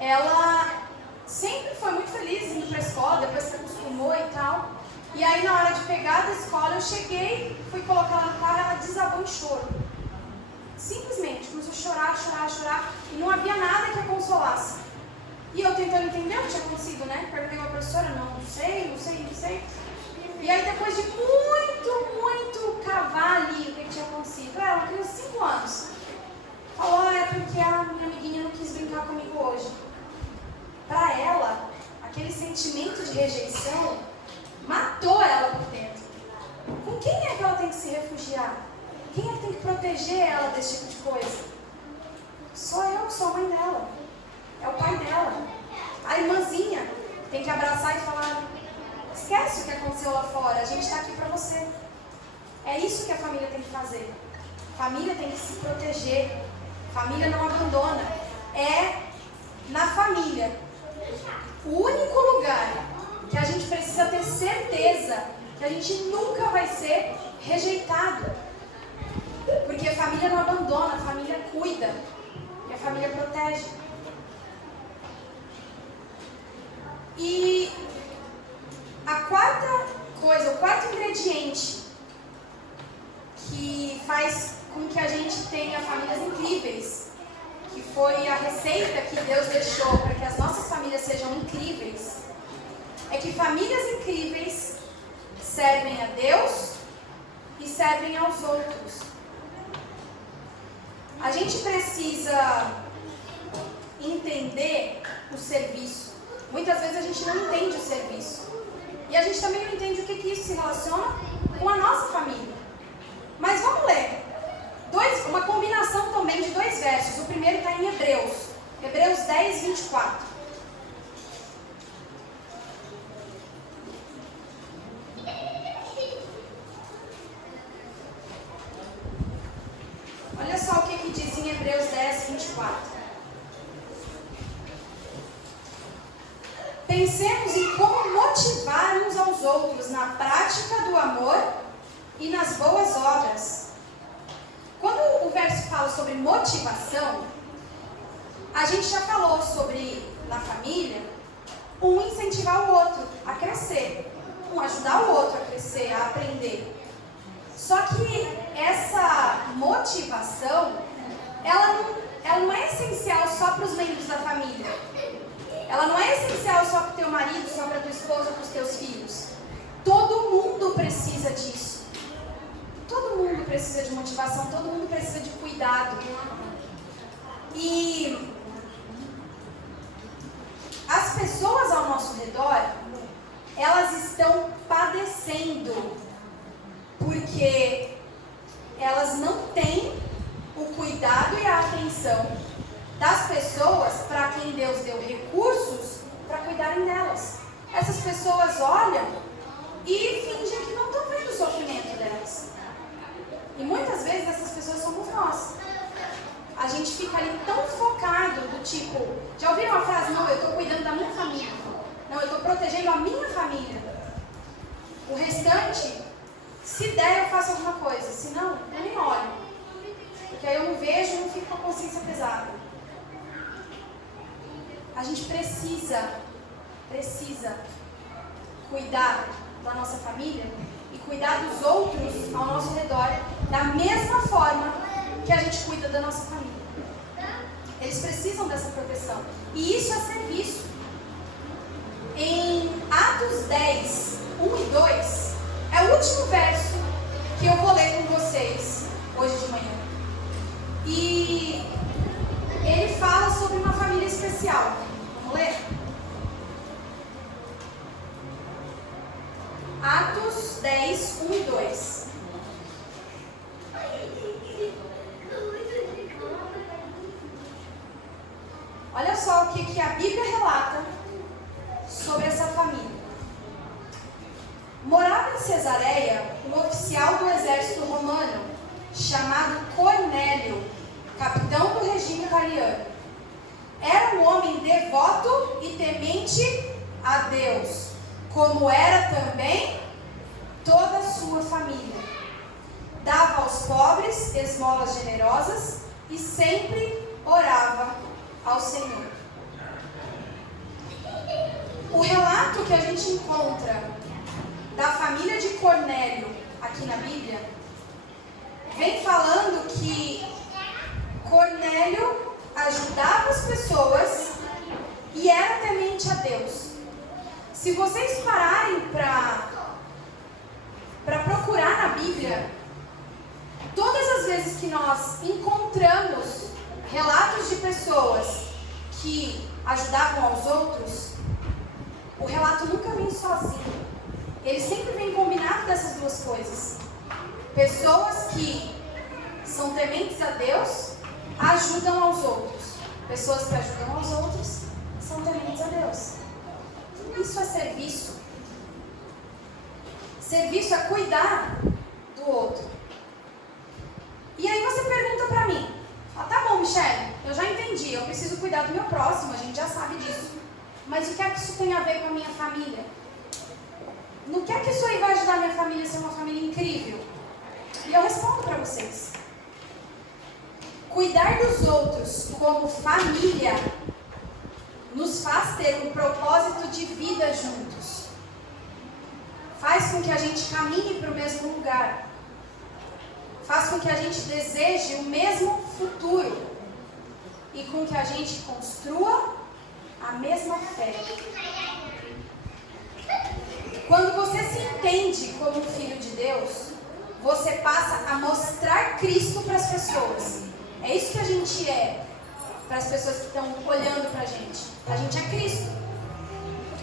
Ela sempre foi muito feliz indo para a escola, depois se acostumou e tal. E aí na hora de pegar da escola, eu cheguei, fui colocar ela no carro, ela desabou em choro. Simplesmente, começou a chorar, chorar, chorar, e não havia nada que a consolasse. E eu tentando entender o que tinha acontecido, né? Perguntei para a professora, não sei. E aí depois de muito cavar ali o que tinha acontecido, ela criança de 5 anos, falou, é porque a minha amiguinha não quis brincar comigo hoje. Para ela, aquele sentimento de rejeição matou ela por dentro. Com quem é que ela tem que se refugiar? Quem é que tem que proteger ela desse tipo de coisa? Sou eu, sou a mãe dela. É o pai dela. A irmãzinha tem que abraçar e falar, esquece o que aconteceu lá fora, a gente está aqui para você. É isso que a família tem que fazer. Família tem que se proteger. Família não abandona. É na família o único lugar que a gente precisa ter certeza que a gente nunca vai ser rejeitado. Porque a família não abandona, a família cuida e a família protege. E a quarta coisa, o quarto ingrediente que faz com que a gente tenha famílias incríveis, que foi a receita que Deus deixou para que as nossas famílias sejam incríveis, é que famílias incríveis servem a Deus e servem aos outros. A gente precisa entender o serviço. Muitas vezes a gente não entende o serviço. E a gente também não entende o que isso se relaciona com a nossa família. Mas vamos ler. Uma combinação também de 2 versos. O primeiro está em Hebreus. Hebreus 10, 24. Olha só o que diz em Hebreus 10, 24. Pensemos em como motivar uns aos outros na prática do amor e nas boas obras. Quando o verso fala sobre motivação, a gente já falou sobre, na família, um incentivar o outro a crescer, um ajudar o outro a crescer, a aprender. Só que essa motivação, ela não é essencial só para os membros da família. Ela não é essencial só para o teu marido, só para a tua esposa, para os teus filhos. Todo mundo precisa disso. Todo mundo precisa de motivação, todo mundo precisa de cuidado. E as pessoas ao nosso redor, elas estão padecendo porque elas não têm o cuidado e a atenção das pessoas para quem Deus deu recursos para cuidarem delas. Essas pessoas olham e fingem que não estão vendo o sofrimento delas. E muitas vezes essas pessoas somos nós. A gente fica ali tão focado do tipo, já ouviram a frase, não, eu estou cuidando da minha família. Não, eu estou protegendo a minha família. O restante, se der eu faço alguma coisa, se não, eu nem olho. Porque aí eu não vejo e não fico com a consciência pesada. A gente precisa cuidar da nossa família e cuidar dos outros ao nosso redor da mesma forma que a gente cuida da nossa família. Eles precisam dessa proteção. E isso é serviço. Em Atos 10, 1 e 2, é o último verso que eu vou ler com vocês hoje de manhã. E ele fala sobre uma família oficial. Vamos ler? Atos 10, 1 e 2. Olha só o que a Bíblia relata sobre essa família. Morava em Cesareia um oficial do exército romano chamado Cornélio, capitão do regime italiano. Era um homem devoto e temente a Deus, como era também toda a sua família. Dava aos pobres esmolas generosas e sempre orava ao Senhor. O relato que a gente encontra da família de Cornélio aqui na Bíblia vem falando que Cornélio ajudava as pessoas e era temente a Deus. Se vocês pararem para procurar na Bíblia, todas as vezes que nós encontramos relatos de pessoas que ajudavam aos outros, o relato nunca vem sozinho. Ele sempre vem combinado dessas duas coisas. Pessoas que são tementes a Deus ajudam aos outros. Pessoas que ajudam aos outros são tementes a Deus. Isso é serviço. Serviço é cuidar do outro. E aí você pergunta pra mim: tá bom, Michele, eu já entendi, eu preciso cuidar do meu próximo, a gente já sabe disso. Mas o que é que isso tem a ver com a minha família? No que é que isso aí vai ajudar a minha família a ser uma família incrível? E eu respondo para vocês. Cuidar dos outros como família nos faz ter um propósito de vida juntos. Faz com que a gente caminhe para o mesmo lugar. Faz com que a gente deseje o mesmo futuro. E com que a gente construa a mesma fé. Quando você se entende como um filho de Deus, você passa a mostrar Cristo para as pessoas. É isso que a gente é para as pessoas que estão olhando para a gente. A gente é Cristo.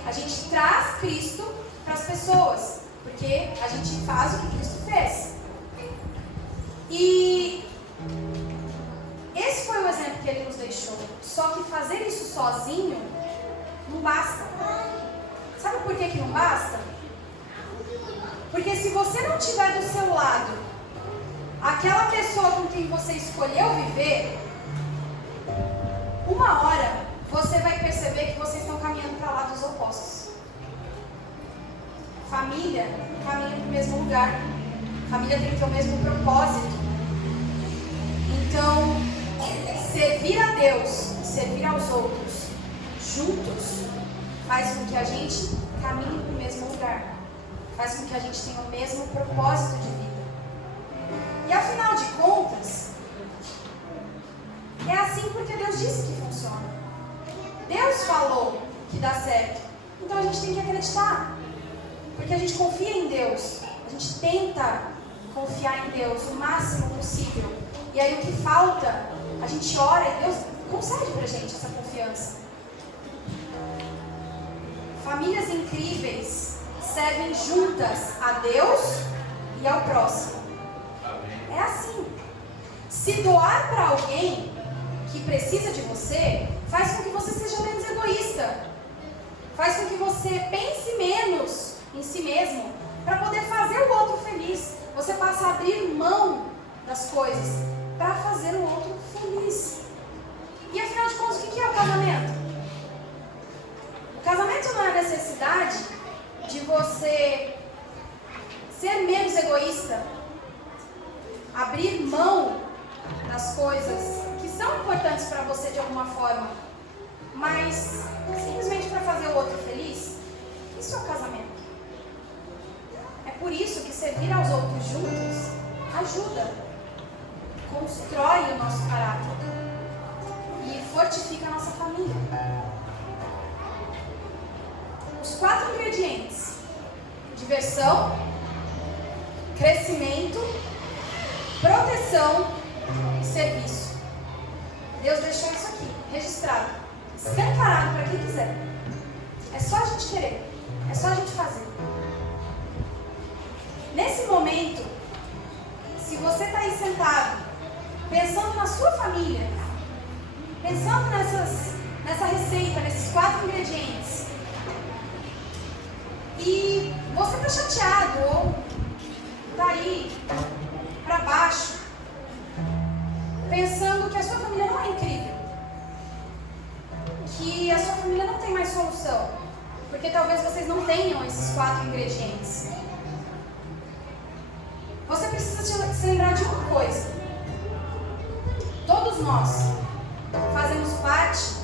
A gente traz Cristo para as pessoas, porque a gente faz o que Cristo fez. E esse foi o exemplo que ele nos deixou. Só que fazer isso sozinho não basta. Sabe por que não basta? Porque se você não tiver do seu lado aquela pessoa com quem você escolheu viver, uma hora você vai perceber que vocês estão caminhando para lados opostos. Família caminha para o mesmo lugar. Família tem que ter o mesmo propósito. Então, servir a Deus e servir aos outros juntos faz com que a gente caminhe para o mesmo lugar. Faz com que a gente tenha o mesmo propósito de vida. E afinal de contas, é assim porque Deus disse que funciona. Deus falou que dá certo. Então a gente tem que acreditar. Porque a gente confia em Deus. A gente tenta confiar em Deus o máximo possível. E aí o que falta, a gente ora e Deus concede pra gente essa confiança. Famílias incríveis servem juntas a Deus e ao próximo. É assim. Se doar para alguém que precisa de você, faz com que você seja menos egoísta. Faz com que você pense menos em si mesmo para poder fazer o outro feliz. Você passa a abrir mão das coisas para fazer o outro feliz. E afinal de contas, o que é o casamento? O casamento não é a necessidade de você ser menos egoísta, abrir mão das coisas que são importantes para você de alguma forma, mas simplesmente para fazer o outro feliz. Isso é o casamento. É por isso que servir aos outros juntos ajuda, constrói o nosso caráter e fortifica a nossa família. Os 4 ingredientes: diversão, crescimento, proteção e serviço. Deus deixou isso aqui, registrado. escancarado para quem quiser. É só a gente querer, é só a gente fazer. Nesse momento, se você está aí sentado, pensando na sua família, pensando nessa receita, nesses 4 ingredientes, e você está chateado ou está aí para baixo, pensando que a sua família não é incrível, que a sua família não tem mais solução, porque talvez vocês não tenham esses 4 ingredientes. Você precisa se lembrar de uma coisa. Todos nós fazemos parte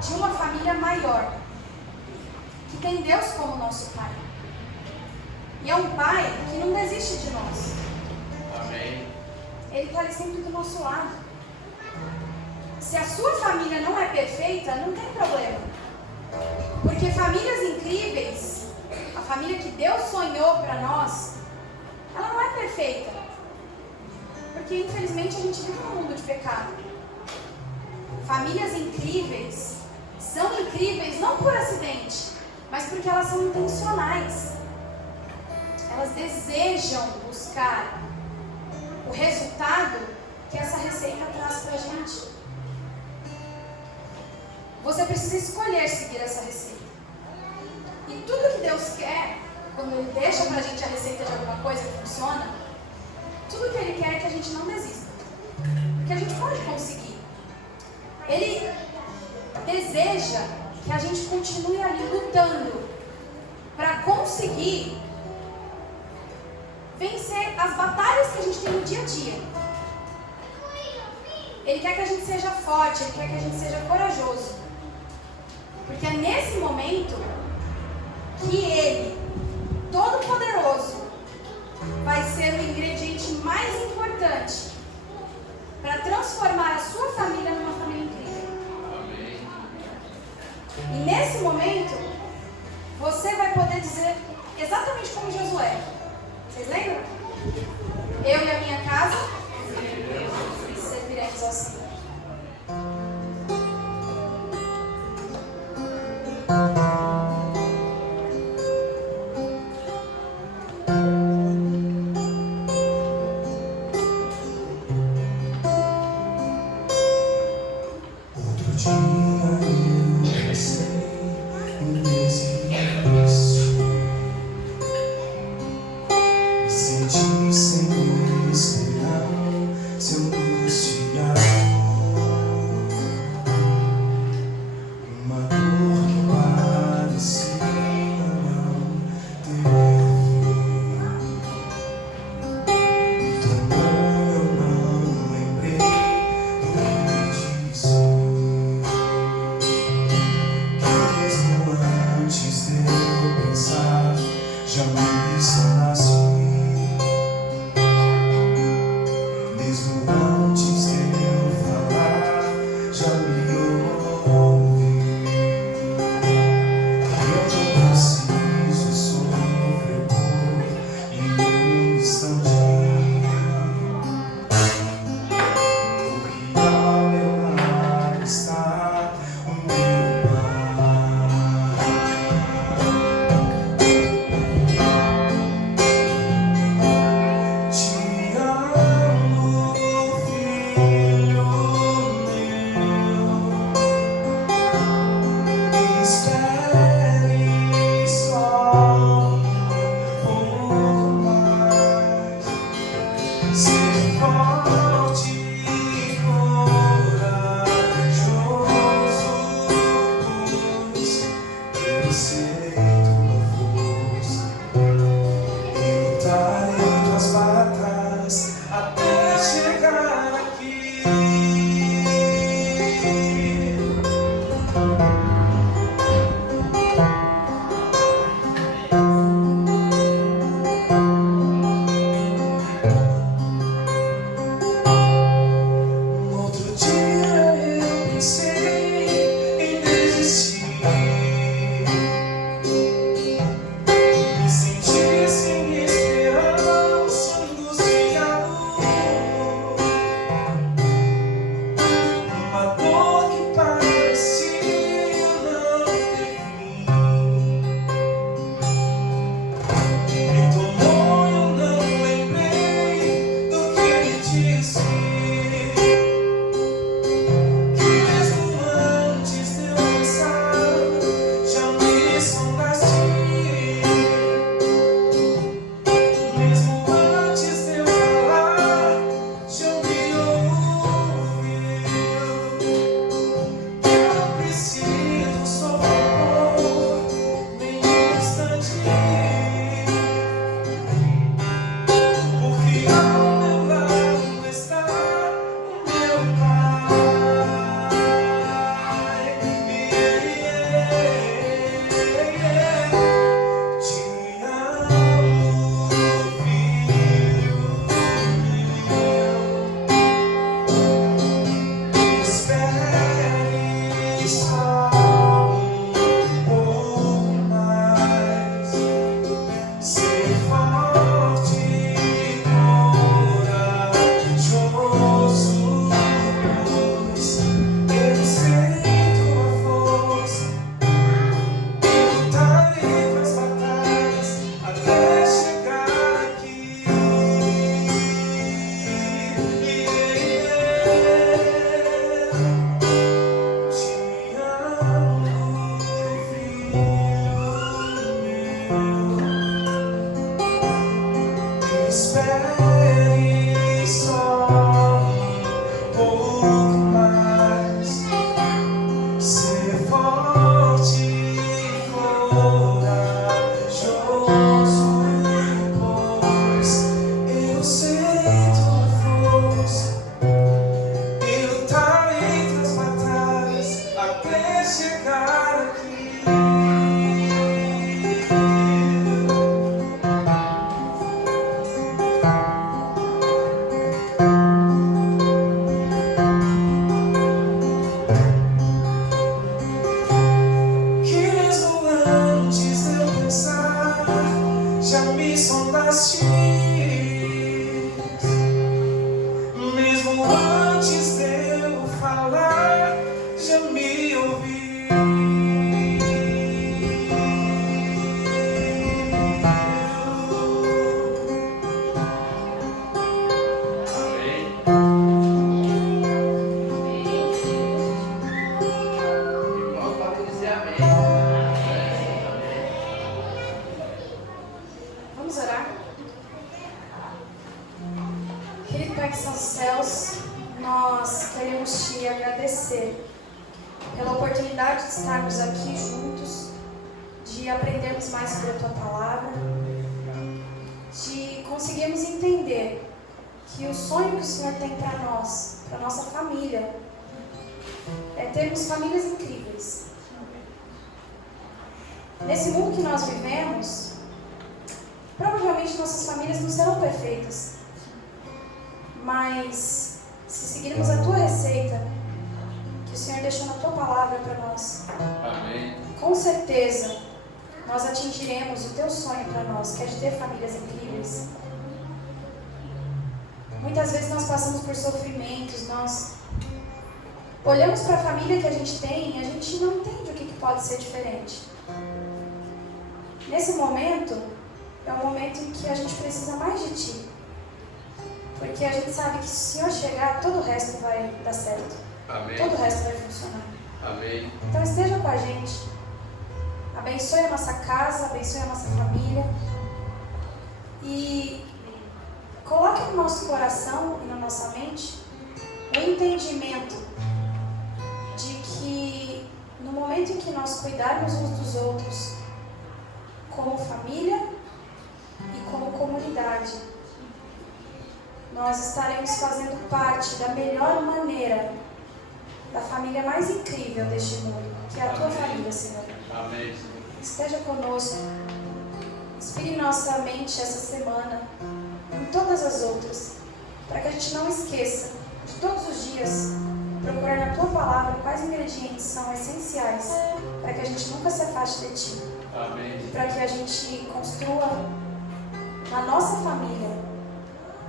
de uma família maior, que tem Deus como nosso Pai. E é um Pai que não desiste de nós. Amém. Ele está ali sempre do nosso lado. Se a sua família não é perfeita, não tem problema. Porque famílias incríveis, a família que Deus sonhou para nós, ela não é perfeita. Porque infelizmente a gente vive num mundo de pecado. Famílias incríveis são incríveis não por acidente, mas porque elas são intencionais. Elas desejam buscar o resultado que essa receita traz pra gente. Você precisa escolher seguir essa receita. E tudo que Deus quer, quando Ele deixa pra gente a receita de alguma coisa que funciona, tudo que Ele quer é que a gente não desista. Porque a gente pode conseguir. Ele deseja que a gente continue ali lutando para conseguir vencer as batalhas que a gente tem no dia a dia. Ele quer que a gente seja forte, Ele quer que a gente seja corajoso. Porque é nesse momento que Ele, Todo-Poderoso, vai ser o ingrediente mais importante para transformar a sua família numa família incrível. Amém. E nesse momento, você vai poder dizer exatamente como Josué. Vocês lembram? Eu e a minha casa serviremos ao Senhor. Outro dia eu pensei em desistir. Me senti sem esperar, se angustiar. Uma dor que parecia não ter fim. Então eu não lembrei do que disse. falar, já me ouviu. Vamos orar? Querido Pai que está nos céus, nós queremos te agradecer pela oportunidade de estarmos aqui juntos, de aprendermos mais sobre a tua palavra, de conseguirmos entender que o sonho que o Senhor tem para nós, para nossa família, é termos famílias incríveis. Nesse mundo que nós vivemos, provavelmente nossas famílias não serão perfeitas, mas se seguirmos a tua receita, que o Senhor deixou na tua palavra para nós, Amém. com certeza nós atingiremos o teu sonho para nós, que é de ter famílias incríveis. Muitas vezes nós passamos por sofrimentos, nós olhamos para a família que a gente tem e a gente não entende o que pode ser diferente. Nesse momento, é um momento em que a gente precisa mais de Ti. Porque a gente sabe que se o Senhor chegar, todo o resto vai dar certo. Amém. Todo o resto vai funcionar. Amém. Então esteja com a gente. Abençoe a nossa casa, abençoe a nossa família. E coloque no nosso coração e na nossa mente o entendimento de que no momento em que nós cuidarmos uns dos outros, como família e como comunidade, nós estaremos fazendo parte da melhor maneira da família mais incrível deste mundo, que é a tua família, Senhor. Amém. Esteja conosco, inspire nossa mente essa semana, em todas as outras, para que a gente não esqueça de todos os dias procurar na tua palavra quais ingredientes são essenciais para que a gente nunca se afaste de ti. Amém. E para que a gente construa na nossa família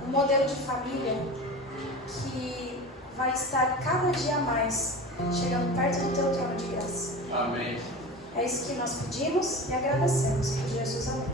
um modelo de família que vai estar cada dia mais chegando perto do teu trono de graça. Amém. É isso que nós pedimos e agradecemos. Por Jesus, amém.